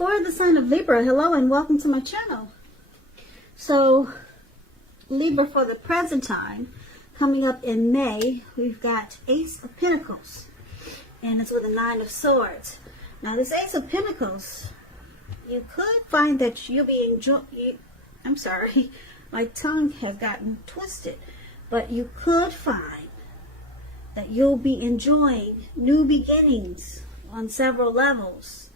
for the sign of Libra, hello and welcome to my channel. So, Libra, for the present time, coming up in May, we've got Ace of Pentacles, and it's with a Nine of Swords. Now, this Ace of Pentacles, you could find that you'll be I'm sorry, my tongue has gotten twisted, but you could find that you'll be enjoying new beginnings on several levels,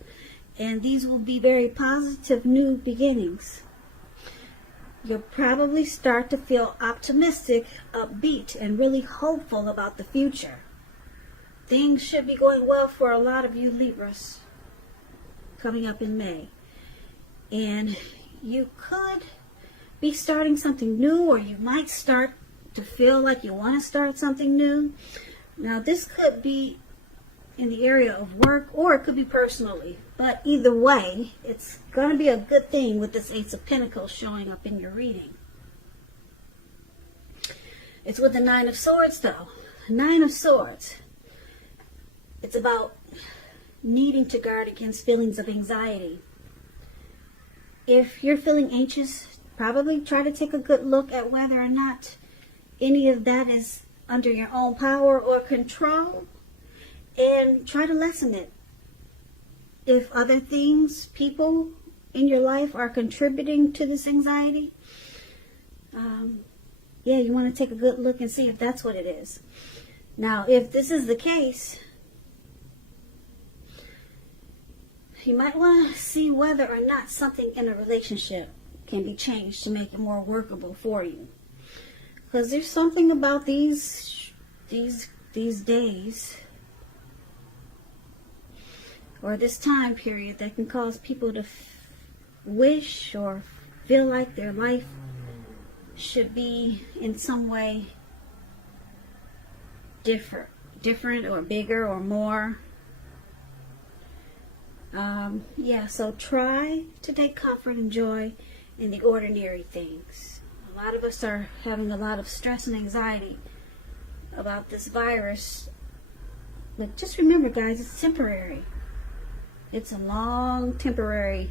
and these will be very positive new beginnings. You'll probably start to feel optimistic, upbeat, and really hopeful about the future. Things should be going well for a lot of you Libras coming up in May. And you could be starting something new, or you might start to feel like you want to start something new. Now, this could be in the area of work, or it could be personally. But either way, it's going to be a good thing with this Ace of Pentacles showing up in your reading. It's with the Nine of Swords, though. Nine of Swords. It's about needing to guard against feelings of anxiety. If you're feeling anxious, probably try to take a good look at whether or not any of that is under your own power or control, and try to lessen it. If other things, people in your life are contributing to this anxiety, yeah, you want to take a good look and see if that's what it is. Now, if this is the case, you might want to see whether or not something in a relationship can be changed to make it more workable for you. Because there's something about these days, or this time period, that can cause people to wish or feel like their life should be in some way different or bigger or more. Yeah, so try to take comfort and joy in the ordinary things. A lot of us are having a lot of stress and anxiety about this virus. But just remember, guys, it's temporary. It's a long temporary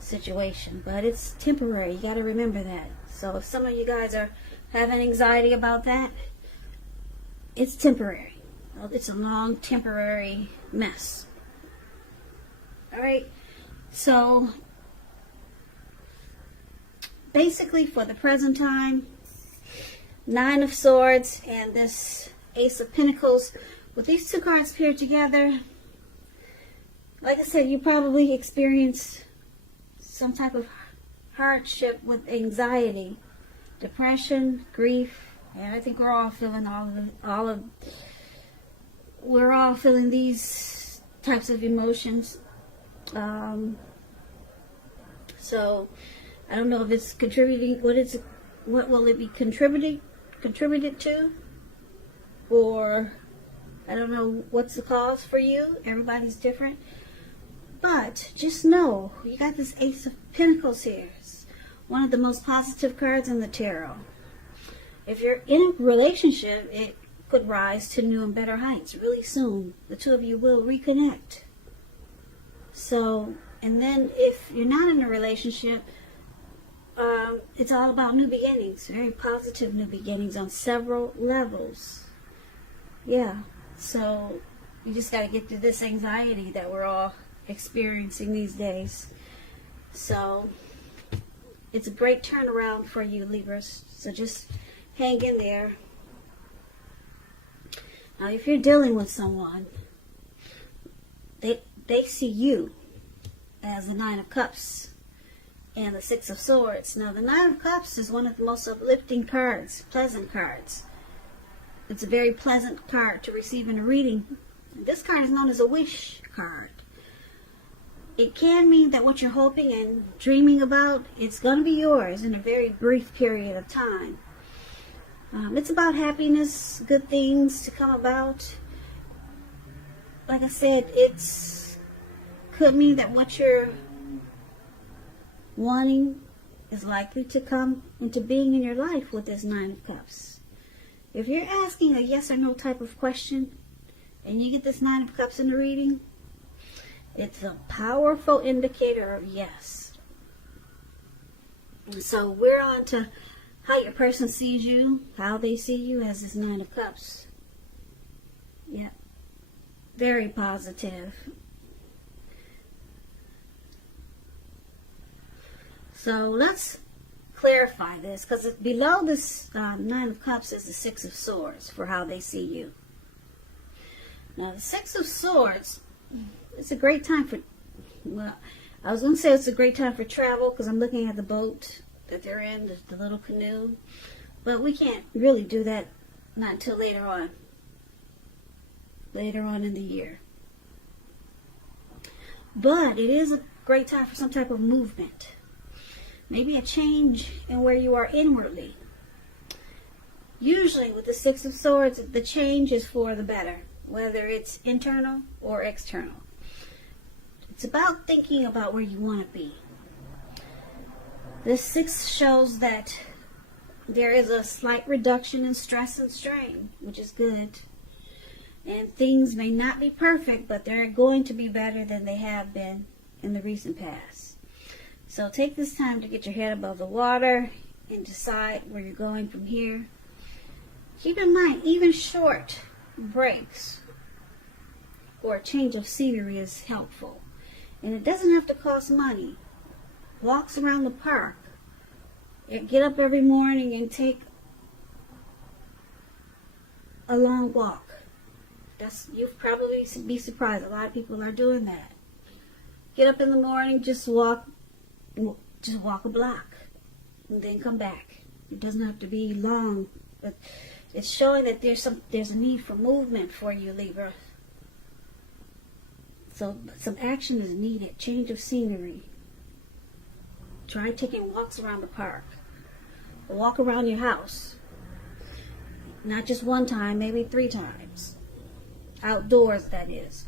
situation, but it's temporary. You got to remember that. So if some of you guys are having anxiety about that, it's temporary. It's a long temporary mess. All right. So basically, for the present time, Nine of Swords and this Ace of Pentacles, with these two cards paired together, like I said, you probably experienced some type of hardship with anxiety, depression, grief, and I think we're all feeling we're all feeling these types of emotions. So I don't know if it's contributing. What will it be contributed to? Or I don't know what's the cause for you. Everybody's different. But just know, you got this Ace of Pentacles here. It's one of the most positive cards in the tarot. If you're in a relationship, it could rise to new and better heights really soon. The two of you will reconnect. So, and then if you're not in a relationship, it's all about new beginnings. Very positive new beginnings on several levels. Yeah. So, you just got to get through this anxiety that we're all experiencing these days. So it's a great turnaround for you Libras, so just hang in there. Now, if you're dealing with someone, they see you as the Nine of Cups and the Six of Swords. Now, the Nine of Cups is one of the most uplifting cards, pleasant cards. It's a very pleasant card to receive in a reading. This card is known as a wish card. It can mean that what you're hoping and dreaming about, it's going to be yours in a very brief period of time. It's about happiness, good things to come about. Like I said, could mean that what you're wanting is likely to come into being in your life with this Nine of Cups. If you're asking a yes or no type of question, and you get this Nine of Cups in the reading, It's a powerful indicator of yes. And so we're on to how your person sees you, how they see you as this Nine of Cups. Yeah. Very positive. So let's clarify this, because below this Nine of Cups is the Six of Swords for how they see you. Now the Six of Swords, it's a great time for, well, I was going to say it's a great time for travel because I'm looking at the boat that they're in, the little canoe. But we can't really do that not until later on. Later on in the year. But it is a great time for some type of movement. Maybe a change in where you are inwardly. Usually with the Six of Swords, the change is for the better, whether it's internal or external. It's about thinking about where you want to be. This six shows that there is a slight reduction in stress and strain, which is good. And things may not be perfect, but they're going to be better than they have been in the recent past. So take this time to get your head above the water and decide where you're going from here. Keep in mind, even short breaks or a change of scenery is helpful. And it doesn't have to cost money. Walks around the park. Get up every morning and take a long walk. You'll probably be surprised. A lot of people are doing that. Get up in the morning, just walk a block, and then come back. It doesn't have to be long, but it's showing that there's a need for movement for you, Libra. So some action is needed. Change of scenery. Try taking walks around the park. Or walk around your house. Not just one time, maybe 3 times. Outdoors, that is.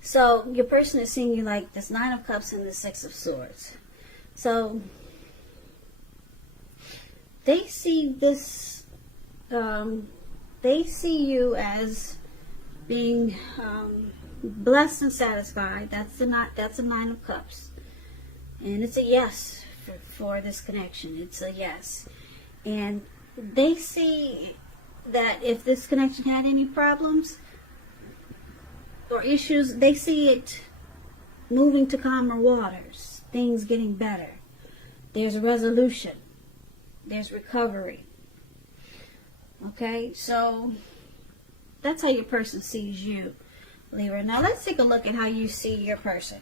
So your person is seeing you like this Nine of Cups and the Six of Swords. So they see this, they see you as being blessed and satisfied. That's a Nine of Cups. And it's a yes for this connection. It's a yes. And they see that if this connection had any problems or issues, they see it moving to calmer waters, things getting better. There's a resolution. There's recovery. Okay, so that's how your person sees you, Libra. Now let's take a look at how you see your person.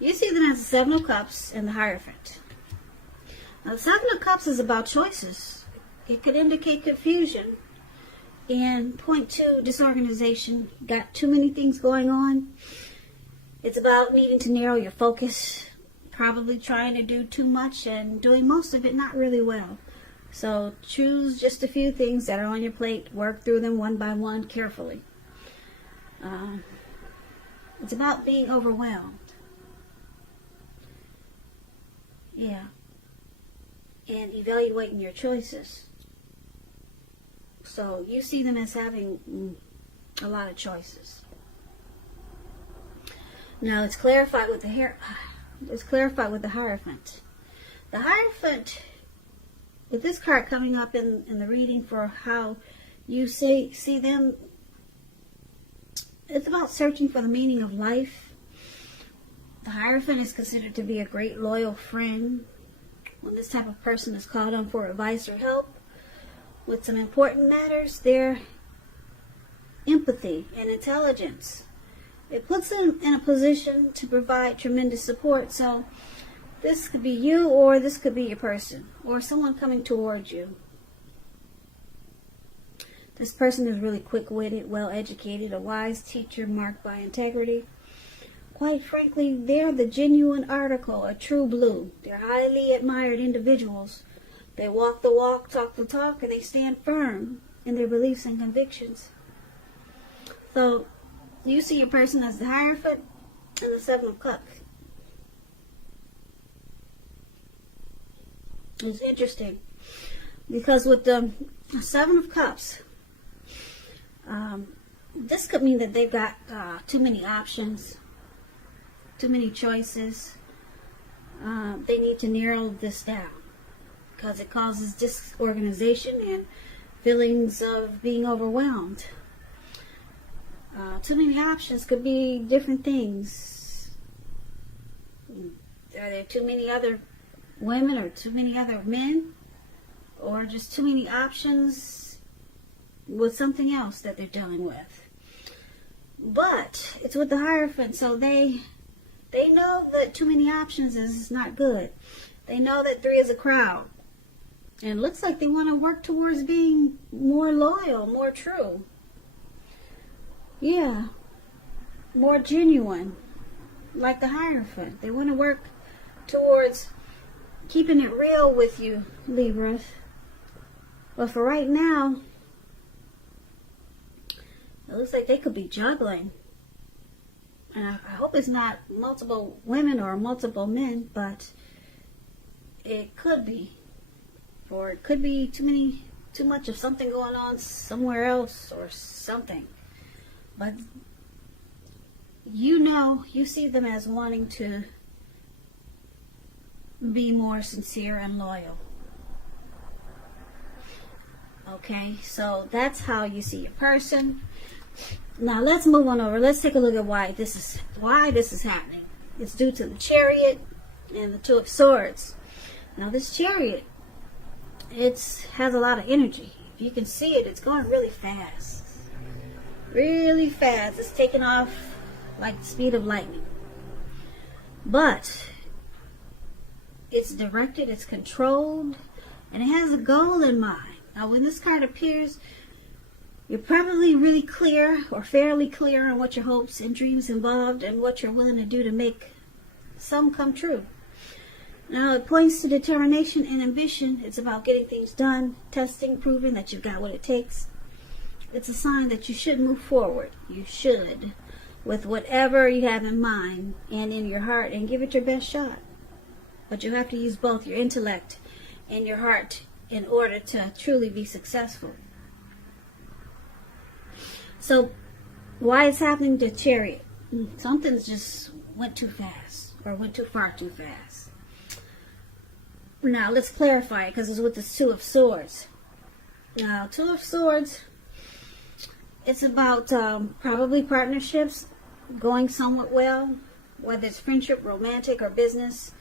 You see them as the Seven of Cups and the Hierophant. Now the Seven of Cups is about choices. It could indicate confusion and point to disorganization. Got too many things going on. It's about needing to narrow your focus. Probably trying to do too much and doing most of it not really well. So choose just a few things that are on your plate. Work through them one by one carefully. It's about being overwhelmed. Yeah. And evaluating your choices. So you see them as having a lot of choices. Now let's clarify with the Hierophant. The Hierophant, with this card coming up in the reading for how you see them, it's about searching for the meaning of life. The Hierophant is considered to be a great loyal friend. When this type of person is called on for advice or help with some important matters, their empathy and intelligence, it puts them in a position to provide tremendous support. So this could be you, or this could be your person, or someone coming towards you. This person is really quick-witted, well-educated, a wise teacher marked by integrity. Quite frankly, they're the genuine article, a true blue. They're highly admired individuals. They walk the walk, talk the talk, and they stand firm in their beliefs and convictions. So you see your person as the Hierophant and the Seven of Cups. It's interesting because with the Seven of Cups, this could mean that they've got too many options, too many choices. They need to narrow this down because it causes disorganization and feelings of being overwhelmed. Too many options could be different things. Are there too many other women or too many other men? Or just too many options with something else that they're dealing with? But it's with the Hierophant, so they know that too many options is not good. They know that 3 is a crowd. And it looks like they want to work towards being more loyal, more true. Yeah, more genuine, like the Hierophant. They want to work towards keeping it real with you, Libras. But for right now, it looks like they could be juggling. And I hope it's not multiple women or multiple men, but it could be. Or it could be too much of something going on somewhere else or something. But you see them as wanting to be more sincere and loyal. Okay, so that's how you see your person. Now let's move on over. Let's take a look at why this is happening. It's due to the Chariot and the 2 of Swords. Now this Chariot, it has a lot of energy. If you can see it, it's going really fast. Really fast. It's taking off like the speed of lightning. But it's directed, it's controlled, and it has a goal in mind. Now when this card appears, you're probably really clear or fairly clear on what your hopes and dreams involved and what you're willing to do to make some come true. Now it points to determination and ambition. It's about getting things done, testing, proving that you've got what it takes. It's a sign that you should move forward. You should, with whatever you have in mind and in your heart, and give it your best shot. But you have to use both your intellect and your heart in order to truly be successful. So, why is happening to Chariot? Something's just went too fast, or went too far too fast. Now, let's clarify it, because it's with the 2 of Swords. Now, 2 of Swords, it's about probably partnerships going somewhat well, whether it's friendship, romantic, or business.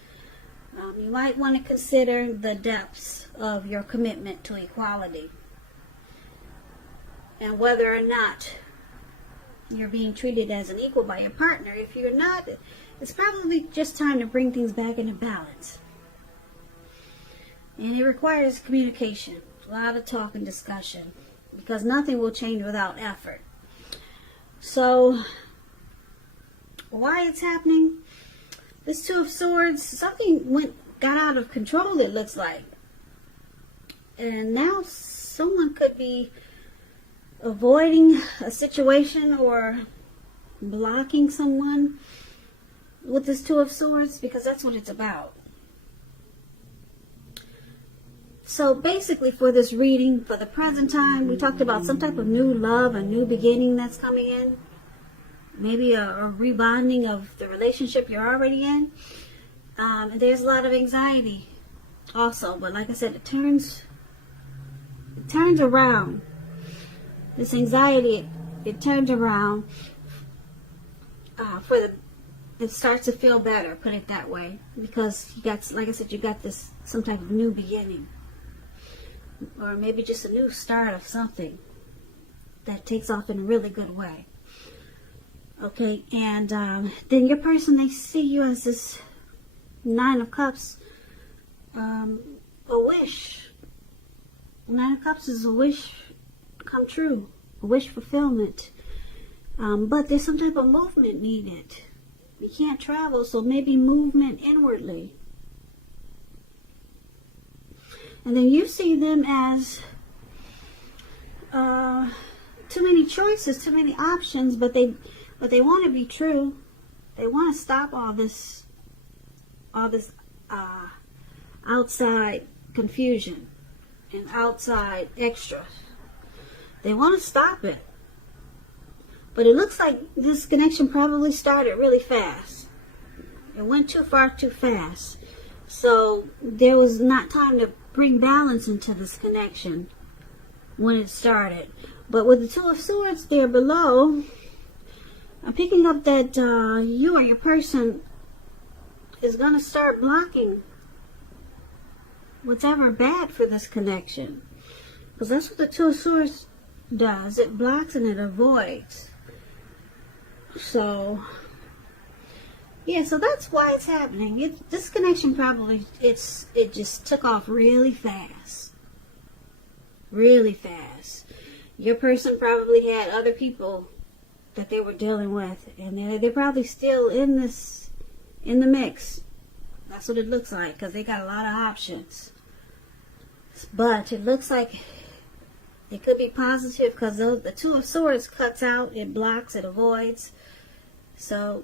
You might want to consider the depths of your commitment to equality and whether or not you're being treated as an equal by your partner. If you're not, it's probably just time to bring things back into balance. And it requires communication, a lot of talk and discussion, because nothing will change without effort. So, why it's happening? This 2 of Swords, something got out of control, it looks like. And now someone could be avoiding a situation or blocking someone with this 2 of Swords, because that's what it's about. So basically for this reading, for the present time, we talked about some type of new love, a new beginning that's coming in. Maybe a rebonding of the relationship you're already in. And there's a lot of anxiety also. But like I said, it turns around. This anxiety, it turns around it starts to feel better, put it that way. Because you got, like I said, you got this, some type of new beginning. Or maybe just a new start of something that takes off in a really good way. Okay, and then your person, they see you as this 9 of Cups, a wish. 9 of Cups is a wish come true, a wish fulfillment. But there's some type of movement needed. You can't travel, so maybe movement inwardly. And then you see them as too many choices, too many options, but they want to be true. They want to stop all this outside confusion and outside extras. They want to stop it. But it looks like this connection probably started really fast. It went too far too fast. So there was not time to bring balance into this connection when it started. But with the Two of Swords there below, I'm picking up that you or your person is going to start blocking whatever bad for this connection. Because that's what the Two of Swords does. It blocks and it avoids. So, yeah, so that's why it's happening. This connection probably, it just took off really fast. Really fast. Your person probably had other people that they were dealing with, and they're probably still in the mix. That's what it looks like, because they got a lot of options. But it looks like it could be positive, because the Two of Swords cuts out, it blocks, it avoids. So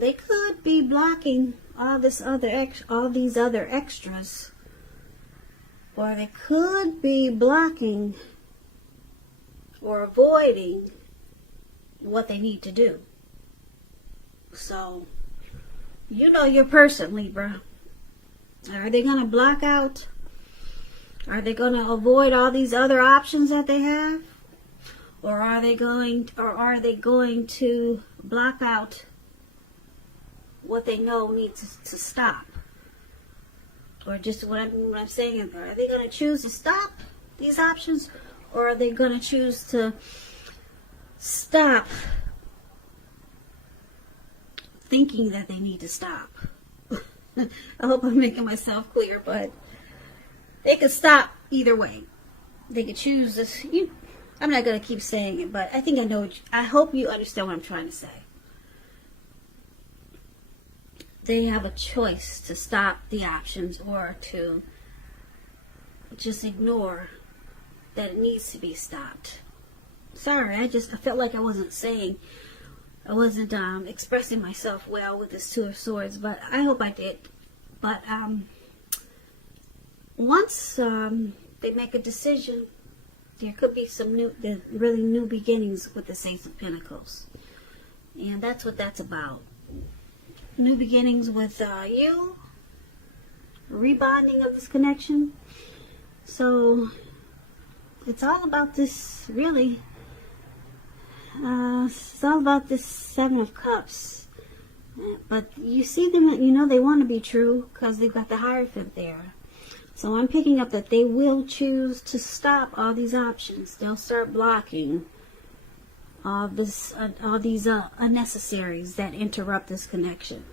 they could be blocking all these other extras, or they could be blocking or avoiding what they need to do. So you know your person, Libra. Are they going to block out? Are they going to avoid all these other options that they have? Or are they going to block out what they know needs to stop? Or just what I'm saying, are they going to choose to stop these options? Or are they going to choose to stop thinking that they need to stop? I hope I'm making myself clear, but they could stop either way. They could choose this. I'm not going to keep saying it, but I think I know. I hope you understand what I'm trying to say. They have a choice to stop the options or to just ignore that it needs to be stopped. Sorry, I felt like I wasn't expressing myself well with this Two of Swords, but I hope I did. But once they make a decision, there could be some really new beginnings with the Ace of Pentacles. And that's what that's about. New beginnings with you. Rebonding of this connection. So, it's all about this, really. It's all about this Seven of Cups. But you see them, they want to be true because they've got the Hierophant there. So I'm picking up that they will choose to stop all these options. They'll start blocking all these unnecessaries that interrupt this connection.